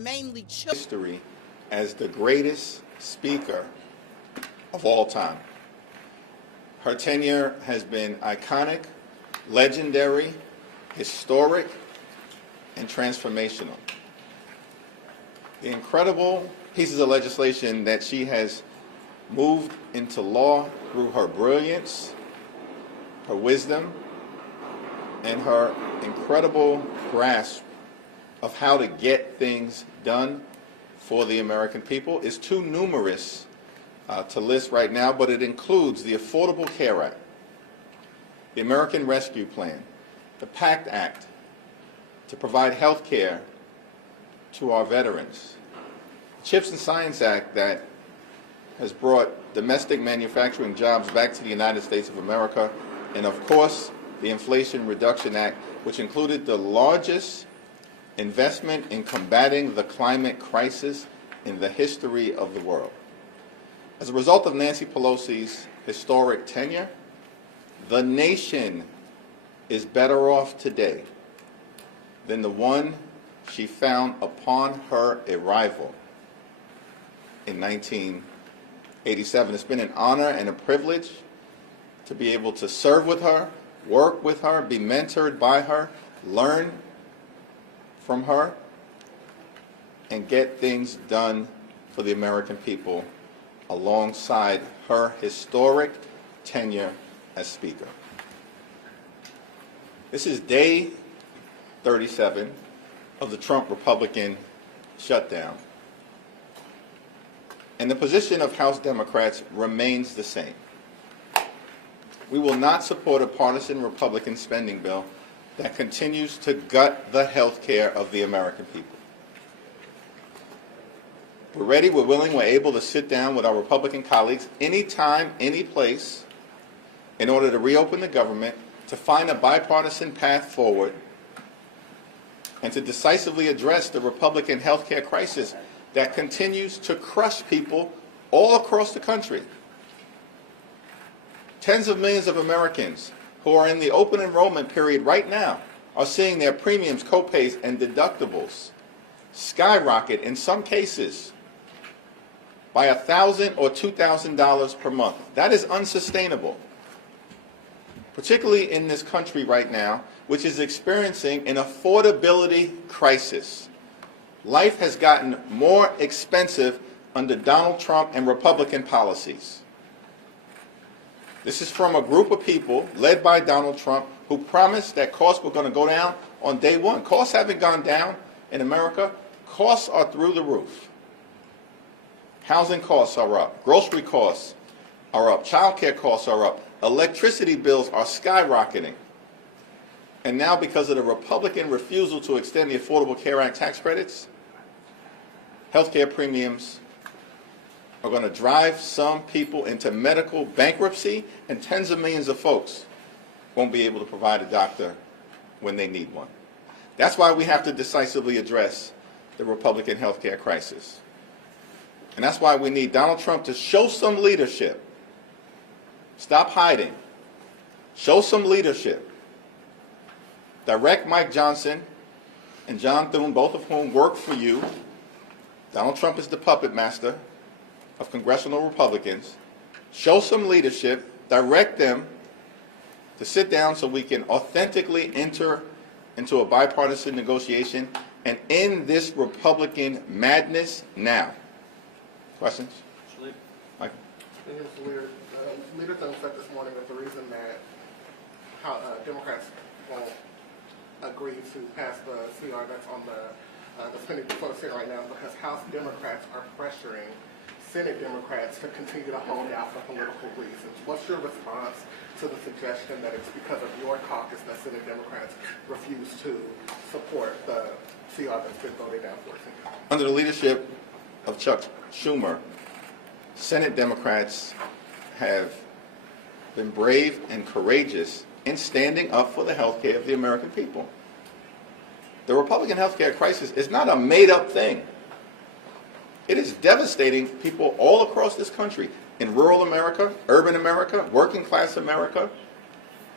mainly history as the greatest speaker of all time. Her tenure has been iconic, legendary, historic, and transformational. The incredible pieces of legislation that she has moved into law through her brilliance, her wisdom, and her incredible grasp of how to get things done for the American people is too numerous to list right now, but it includes the Affordable Care Act, the American Rescue Plan, the PACT Act to provide health care to our veterans, the CHIPS and Science Act that has brought domestic manufacturing jobs back to the United States of America, and of course the Inflation Reduction Act, which included the largest investment in combating the climate crisis in the history of the world. As a result of Nancy Pelosi's historic tenure, the nation is better off today than the one she found upon her arrival in 1987. It's been an honor and a privilege to be able to serve with her, work with her, be mentored by her, learn from her, and get things done for the American people alongside her historic tenure as Speaker. This is day 37 of the Trump Republican shutdown, and the position of House Democrats remains the same. We will not support a partisan Republican spending bill that continues to gut the health care of the American people. We're ready, we're willing, we're able to sit down with our Republican colleagues anytime, any place, in order to reopen the government, to find a bipartisan path forward, and to decisively address the Republican health care crisis that continues to crush people all across the country. Tens of millions of Americans who are in the open enrollment period right now are seeing their premiums, copays, and deductibles skyrocket, in some cases, by $1,000 or $2,000 per month. That is unsustainable, particularly in this country right now, which is experiencing an affordability crisis. Life has gotten more expensive under Donald Trump and Republican policies. This is from a group of people led by Donald Trump who promised that costs were going to go down on day one. Costs haven't gone down in America. Costs are through the roof. Housing costs are up. Grocery costs are up. Child care costs are up. Electricity bills are skyrocketing. And now, because of the Republican refusal to extend the Affordable Care Act tax credits, health care premiums are going to drive some people into medical bankruptcy, and tens of millions of folks won't be able to provide a doctor when they need one. That's why we have to decisively address the Republican health care crisis. And that's why we need Donald Trump to show some leadership. Stop hiding. Show some leadership. Direct Mike Johnson and John Thune, both of whom work for you. Donald Trump is the puppet master of congressional Republicans. Show some leadership, direct them to sit down so we can authentically enter into a bipartisan negotiation and end this Republican madness now. Questions? Michael? Leader Thune said this morning that the reason that Democrats won't agree to pass the CR that's on the spending before the Senate right now is because House Democrats are pressuring Senate Democrats to continue to hold out for political reasons. What's your response to the suggestion that it's because of your caucus that Senate Democrats refuse to support the CR that's been voted down for? Under the leadership of Chuck Schumer, Senate Democrats have been brave and courageous in standing up for the health care of the American people. The Republican health care crisis is not a made-up thing. It is devastating people all across this country, in rural America, urban America, working class America,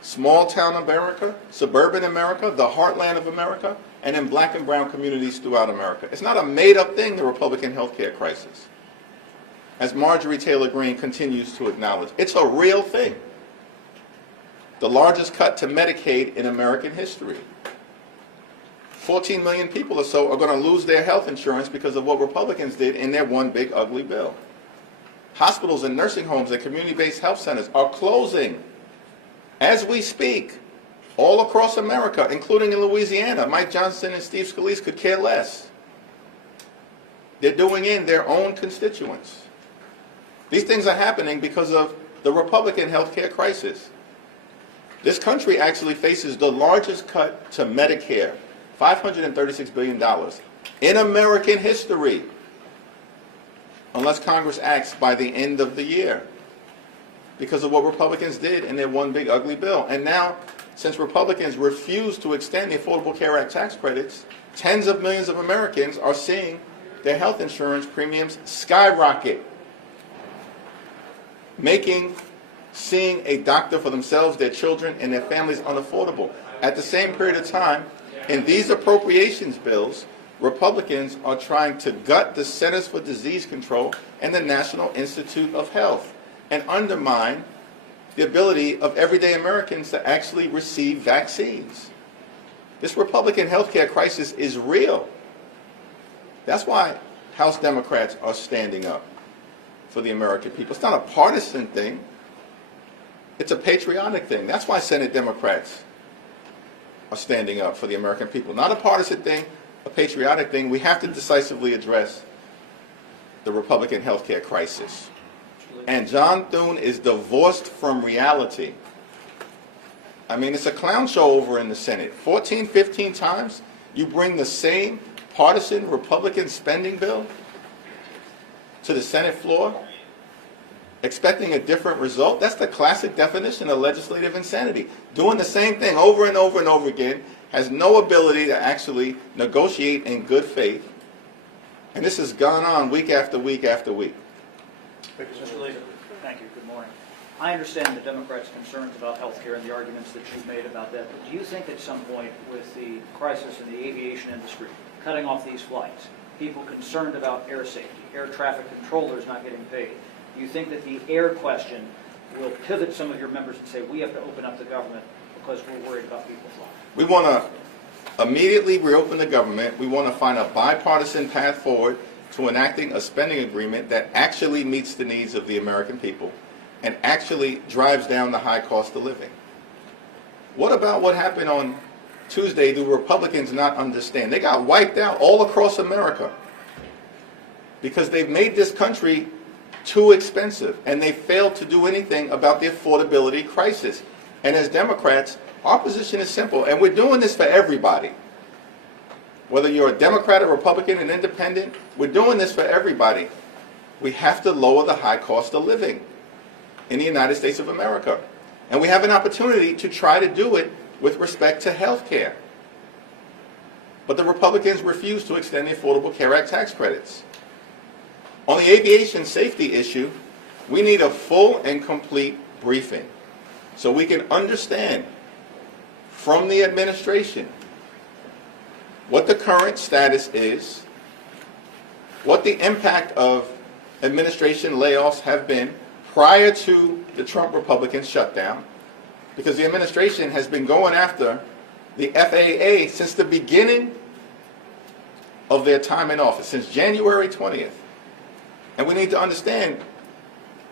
small town America, suburban America, the heartland of America. and in black and brown communities throughout America. It's not a made-up thing, the Republican health care crisis. As Marjorie Taylor Greene continues to acknowledge, it's a real thing. The largest cut to Medicaid in American history. 14 million people or so are going to lose their health insurance because of what Republicans did in their one big ugly bill. Hospitals and nursing homes and community-based health centers are closing as we speak all across America, including in Louisiana. Mike Johnson and Steve Scalise could care less. They're doing in their own constituents. These things are happening because of the Republican health care crisis. This country actually faces the largest cut to Medicare, $536 billion, in American history, unless Congress acts by the end of the year, because of what Republicans did in their one big ugly bill. And now, since Republicans refuse to extend the Affordable Care Act tax credits, tens of millions of Americans are seeing their health insurance premiums skyrocket, making seeing a doctor for themselves, their children, and their families unaffordable. At the same period of time, in these appropriations bills, Republicans are trying to gut the Centers for Disease Control and the National Institute of Health and undermine the ability of everyday Americans to actually receive vaccines. This Republican health care crisis is real. That's why House Democrats are standing up for the American people. It's not a partisan thing. It's a patriotic thing. That's why Senate Democrats are standing up for the American people. Not a partisan thing, a patriotic thing. We have to decisively address the Republican health care crisis. And John Thune is divorced from reality. I mean, it's a clown show over in the Senate. 14, 15 times you bring the same partisan Republican spending bill to the Senate floor, expecting a different result. That's the classic definition of legislative insanity. Doing the same thing over and over and over again, has no ability to actually negotiate in good faith. And this has gone on week after week after week. Mr. Leader, thank you. Good morning. I understand the Democrats' concerns about health care and the arguments that you've made about that, but do you think at some point with the crisis in the aviation industry, cutting off these flights, people concerned about air safety, air traffic controllers not getting paid, do you think that the air question will pivot some of your members and say we have to open up the government because we're worried about people flying? We want to immediately reopen the government. We want to find a bipartisan path forward to enacting a spending agreement that actually meets the needs of the American people and actually drives down the high cost of living. What about what happened on Tuesday? Do Republicans not understand? They got wiped out all across America because they've made this country too expensive and they failed to do anything about the affordability crisis. And as Democrats, our position is simple, and we're doing this for everybody. Whether you're a Democrat, a Republican, an independent, we're doing this for everybody. We have to lower the high cost of living in the United States of America. And we have an opportunity to try to do it with respect to health care. But the Republicans refuse to extend the Affordable Care Act tax credits. On the aviation safety issue, we need a full and complete briefing so we can understand from the administration what the current status is, what the impact of administration layoffs have been prior to the Trump Republican shutdown, because the administration has been going after the FAA since the beginning of their time in office, since January 20th. And we need to understand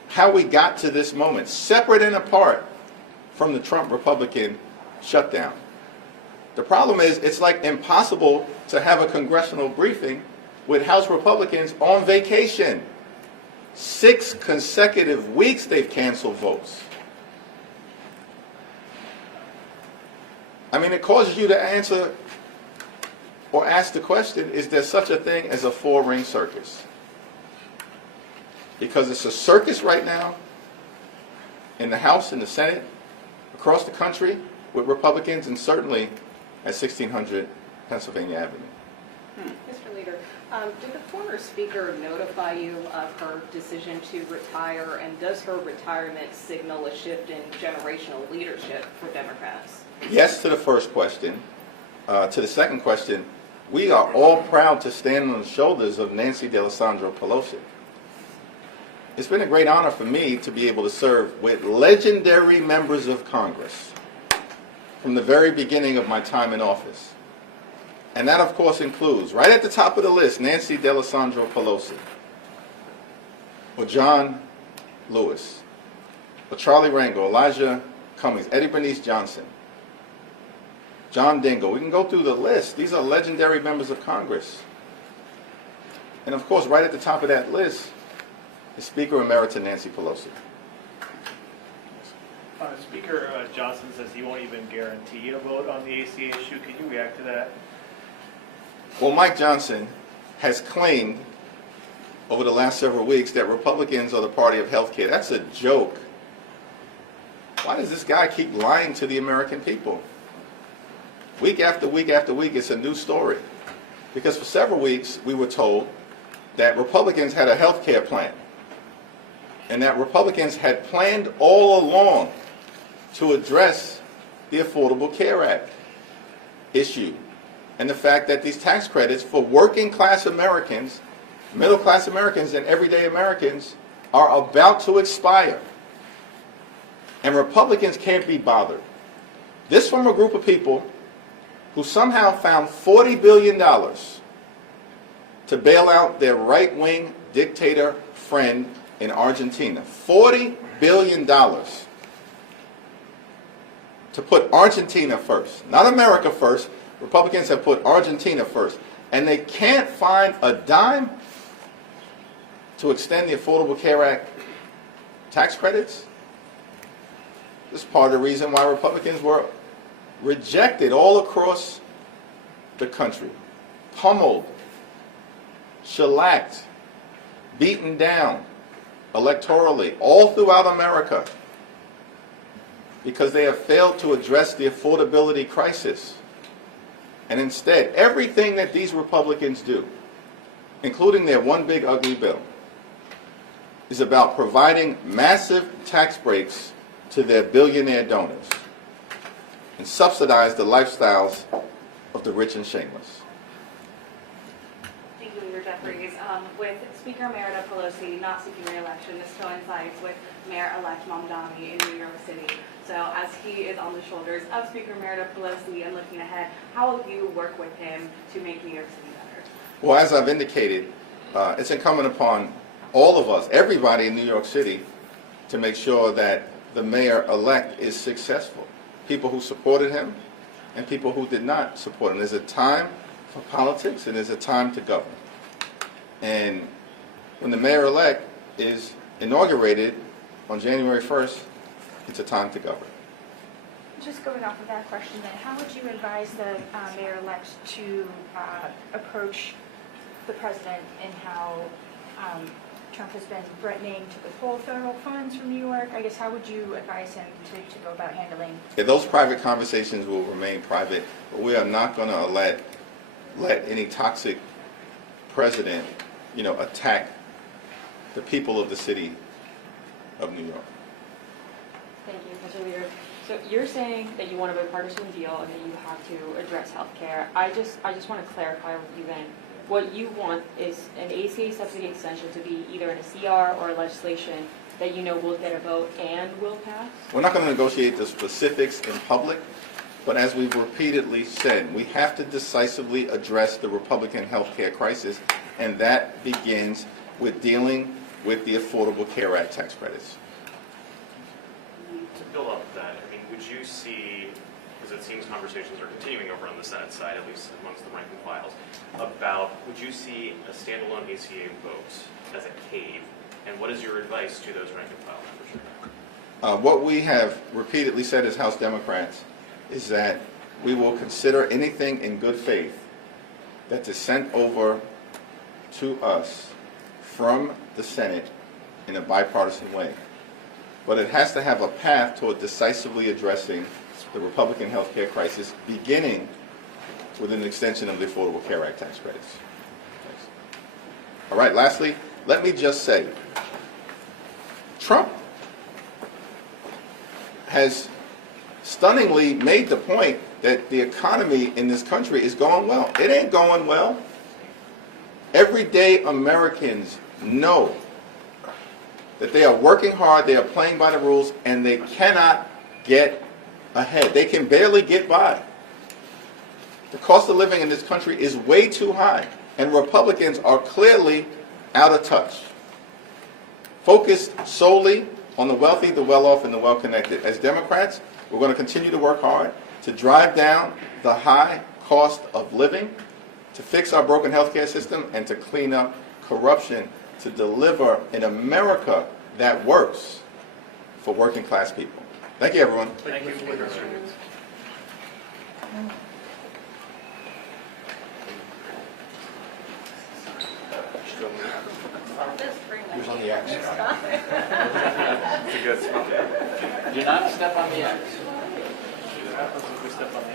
how we got to this moment, separate and apart from the Trump Republican shutdown. The problem is it's like impossible to have a congressional briefing with House Republicans on vacation. 6 consecutive weeks they've canceled votes. I mean, it causes you to answer or ask the question, is there such a thing as a 4-ring circus? Because it's a circus right now in the House and the Senate, across the country, with Republicans, and certainly at 1600 Pennsylvania Avenue. Mr. Leader, did the former speaker notify you of her decision to retire, and does her retirement signal a shift in generational leadership for Democrats? Yes to the first question. to the second question, we are all proud to stand on the shoulders of Nancy D'Alessandro Pelosi. It's been a great honor for me to be able to serve with legendary members of Congress from the very beginning of my time in office. And that, of course, includes, right at the top of the list, Nancy D'Alessandro Pelosi, or John Lewis, or Charlie Rangel, Elijah Cummings, Eddie Bernice Johnson, John Dingell. We can go through the list. These are legendary members of Congress. And of course, right at the top of that list is Speaker Emerita Nancy Pelosi. Speaker Johnson says he won't even guarantee a vote on the ACA issue. Can you react to that? Well, Mike Johnson has claimed over the last several weeks that Republicans are the party of health care. That's a joke. Why does this guy keep lying to the American people? Week after week after week, it's a new story. Because for several weeks, we were told that Republicans had a health care plan, and that Republicans had planned all along to address the Affordable Care Act issue, and the fact that these tax credits for working class Americans, middle class Americans, and everyday Americans are about to expire. And Republicans can't be bothered. This from a group of people who somehow found $40 billion to bail out their right-wing dictator friend in Argentina. $40 billion to put Argentina first. Not America first. Republicans have put Argentina first. And they can't find a dime to extend the Affordable Care Act tax credits. This is part of the reason why Republicans were rejected all across the country, pummeled, shellacked, beaten down electorally all throughout America because they have failed to address the affordability crisis. And instead, everything that these Republicans do, including their one big ugly bill, is about providing massive tax breaks to their billionaire donors and subsidize the lifestyles of the rich and shameless. Thank you, Leader Jeffries. With Speaker Emerita Pelosi not seeking re-election, this coincides with Mayor-elect Mamdani in New York City. So as he is on the shoulders of Speaker Emerita Pelosi and looking ahead, how will you work with him to make New York City better? Well, as I've indicated, it's incumbent upon all of us, everybody in New York City, to make sure that the mayor-elect is successful. People who supported him and people who did not support him. There's a time for politics and there's a time to govern. And when the mayor-elect is inaugurated on January 1st, it's a time to govern. Just going off of that question then, how would you advise the mayor-elect to approach the president and how Trump has been threatening to withhold federal funds from New York? I guess how would you advise him to go about handling? Yeah, those private conversations will remain private, but we are not going to let any toxic president, attack the people of the city of New York. Thank you, Mr. Leader. So you're saying that you want a bipartisan deal and that you have to address health care. I just want to clarify with you then. What you want is an ACA subsidy extension to be either in a CR or a legislation that will get a vote and will pass? We're not going to negotiate the specifics in public, but as we've repeatedly said, we have to decisively address the Republican health care crisis, and that begins with dealing with the Affordable Care Act tax credits. To build off of that, would you see, because it seems conversations are continuing over on the Senate side, at least amongst the rank and files, about would you see a standalone ACA vote as a cave, and what is your advice to those rank and file members? What we have repeatedly said as House Democrats is that we will consider anything in good faith that is sent over to us from the Senate in a bipartisan way. But it has to have a path toward decisively addressing the Republican health care crisis, beginning with an extension of the Affordable Care Act tax credits. Thanks. All right, lastly, let me just say, Trump has stunningly made the point that the economy in this country is going well. It ain't going well. Everyday Americans know that they are working hard, they are playing by the rules, and they cannot get ahead. They can barely get by. The cost of living in this country is way too high, and Republicans are clearly out of touch, focused solely on the wealthy, the well-off, and the well-connected. As Democrats, we're going to continue to work hard to drive down the high cost of living, to fix our broken healthcare system, and to clean up corruption, to deliver an America that works for working class people. Thank you, everyone. Thank you. He was on the X. It's a good smell. Do not step on the X. What happens if we step on the